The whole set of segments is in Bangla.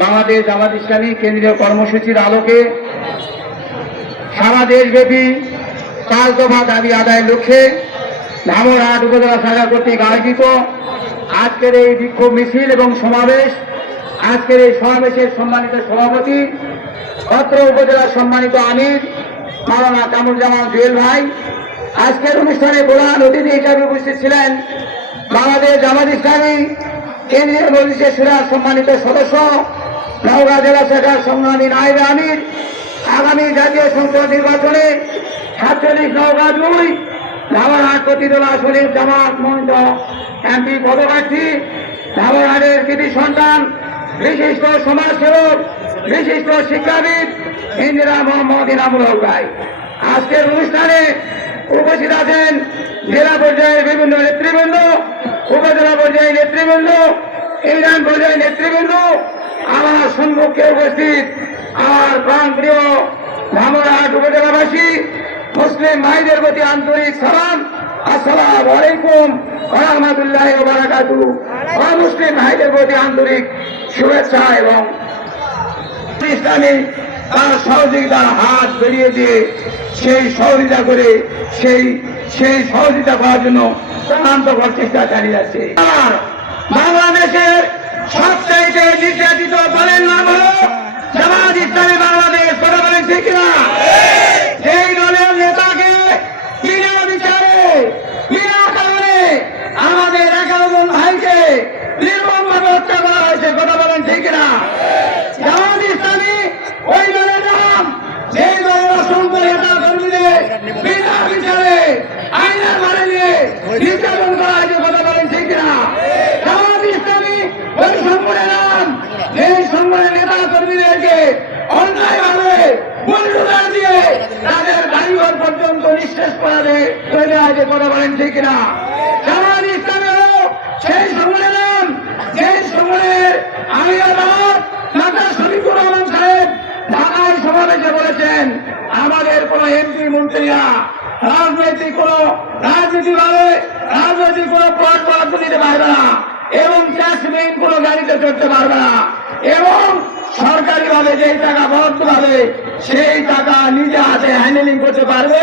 বাংলাদেশ জামাত ইসলামী কেন্দ্রীয় কর্মসূচির আলোকে সারা দেশব্যাপী পাঁচ দফা দাবি আদায়ের লক্ষ্যে ধামরহাট উপজেলা শাখা কর্তৃক আয়োজিত আজকের এই বিক্ষোভ মিছিল এবং সমাবেশ, আজকের এই সমাবেশের সম্মানিত সভাপতি অত্র উপজেলার সম্মানিত আমির মাওলানা কামরুজ্জামান জুয়েল ভাই। আজকের অনুষ্ঠানে প্রধান অতিথি হিসাবে উপস্থিত ছিলেন বাংলাদেশ জামাত ইসলামী কেন্দ্রীয় মজলিসের সুরার সম্মানিত সদস্য, নওগাঁ জেলা শাখার সংগ্রামী নায়েব আমির, আগামী জাতীয় সংসদ নির্বাচনে সাতচল্লিশ নওগাঁ দুই ধামরহাট প্রতিদোলা আসনের জামাত মহিন্দ এমপি পদপ্রার্থী ধামরহাটের কৃতি সন্তান, বিশিষ্ট সমাজসেবক, বিশিষ্ট শিক্ষাবিদ, ইন্দিরা মোহাম্মদ ইনামুল হক ভাই। আজকের অনুষ্ঠানে উপস্থিত আছেন জেলা পর্যায়ের বিভিন্ন উপজেলা পর্যায়ে নেতৃবৃন্দ, ইউনিয়ন পর্যায়ে নেতৃবৃন্দ, আমার সম্মুখে উপস্থিত আমার প্রাণপ্রিয় ধামরাহাট উপজেলাবাসী, মুসলিম ভাইদের প্রতি আন্তরিক সালাম, আসসালাম আলাইকুম, রহমতুল্লাহ বারাকাতু মুসলিম ভাইদের প্রতি আন্তরিক শুভেচ্ছা এবং ইসলামী তার সহযোগিতার হাত বেরিয়ে দিয়ে সেই সহযোগিতা করে, সেই সেই সহযোগিতা করার জন্য প্রাণান্তকর চেষ্টা চালিয়ে যাচ্ছে। বাংলাদেশের সবচাইতে নির্যাতিত দলের নাম হল জামাত ইসলামী বাংলাদেশ কথা বলেন ঠিক না সেই দলের নেতাকে বিনা বিচারে বিনা কারণে আমাদের এগারো জন ভাইকে নির্মমভাবে হত্যা করা হয়েছে কথা বলেন ঠিক না জামাত ইসলামী ওই দলের নাম যে দলের অসংখ্য নেতা কর্মীদের বিনা বিচারে আইনের মানে নিয়ে নির্যাতন করা হয়েছে কথা বলেন ঠিক না জামাত ইসলামী ওই সংগঠনের নাম যে সংগঠনের নেতা কর্মীদেরকে অন্যায়ভাবে মূল্যদান দিয়ে তাদের বাড়িঘর নিঃশেষ করাবে তৈরি আছে কথা বলেন, ঠিক না জামাত যে আমাদের কোন এমপি, মন্ত্রীরা রাজনৈতিক কোন রাজনীতি ভাবে রাজনৈতিক কোন প্লট বরাদ্দ দিতে পারবে না এবং ট্যাক্সবিহীন কোন গাড়িতে চড়তে পারবে না এবং সরকারি ভাবে যেই টাকা বরাদ্দ হবে সেই টাকা নিজে হাতে হ্যান্ডেলিং করতে পারবে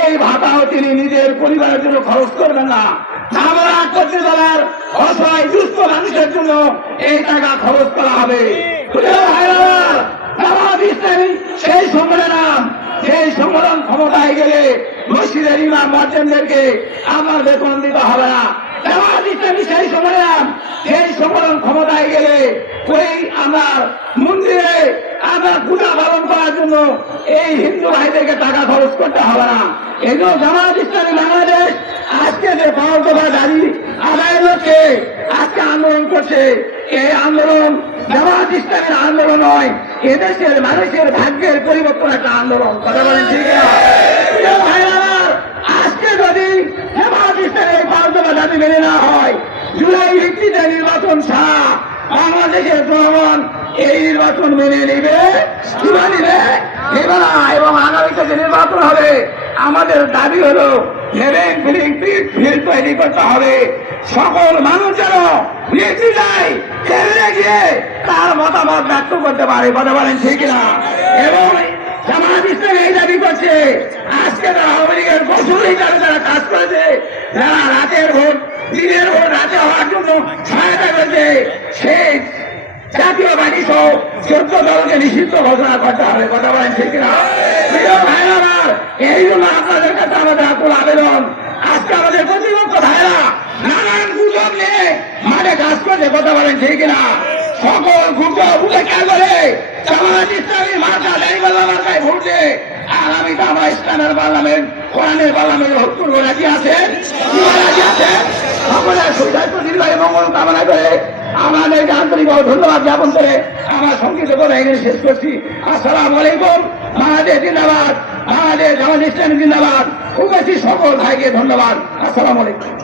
এই ভাতাও তিনি নিজের পরিবারের জন্য খরচ করবেন না। আমরা করতে দলার অসহায়, দুস্থ মানুষের জন্য এই টাকা খরচ করা হবে। সেই সংগঠনের নাম সেই সংগঠন ক্ষমতায় গেলে মসজিদের ইমাম মার্চেন্টদেরকে আমার বেতন দিতে হবে না। সেই সংগঠনের নাম সেই সংগঠন ক্ষমতায় গেলে ওই আমার মন্দিরে আমরা পূজা পালন করার জন্য এই হিন্দু ভাইদেরকে টাকা খরচ করতে হবে না। এই জন্য জামাত ইসলামী বাংলাদেশ আজকে যে পাওয়ার দাবি আদায়ের লক্ষ্যে আজকে আন্দোলন করছে, এই আন্দোলন জামাত ইসলামের আন্দোলন নয়, এদেশের মানুষের ভাগ্যের পরিবর্তন একটা আন্দোলন। কথা বলেন ঠিক আজকে যদি জামাত ইসলামের এই পাওয়ার দাবি মেনে না হয়, জুলাই ভিত্তিতে নির্বাচন ছাড়া বাংলাদেশের জনগণ এই নির্বাচন মেনে নিবে কিবা নিবে? নেবে না এবং আগামীতে যে নির্বাচন হবে। আমাদের দাবি হলো তৈরি করতে হবে। সকল মানুষ যেন নির্দিদায় কেন্দ্রে গিয়ে তার মতামত ব্যক্ত করতে পারে। কথা বলেন, ঠিক না এবং জামাত ইসলাম এই দাবি করছে, আজকে তারা আওয়ামী লীগের হিসাবে তারা কাজ করেছে যারা বাহিনী সহ চোদ্দ দলকে নিষিদ্ধ ঘোষণা করতে হবে, কথা বলেন ঠিক না এই জন্য আপনাদের কাছে আমাদের আকুল আবেদন। আজকে আমাদের প্রতিপক্ষ ভাইরা নানান গুজব নিয়ে মাঠে কাজ করছে, কথা বলেন ঠিক না সকল গুজব উপেক্ষা করে জামাত ইসলামী মার্কা দাঁড়িপাল্লা মার্কায় ভোটে আগামী আমরা ইসলামের পার্লামেন্ট, কোরআনের পার্লামেন্ট ভোট করব রাজি আছেন? সকলের সুস্বাস্থ্য দীর্ঘায়ু মঙ্গল কামনা করে আমাদেরকে আন্তরিক ধন্যবাদ জ্ঞাপন করে আমার সংক্ষিপ্ত কথা এখানে শেষ করছি। আসসালাম আলাইকুম। বাংলাদেশ জিন্দাবাদ। বাংলাদেশ জামাত ইসলামী জিন্দাবাদ। খুব বেশি সকল ভাইকে ধন্যবাদ। আসসালাম আলাইকুম।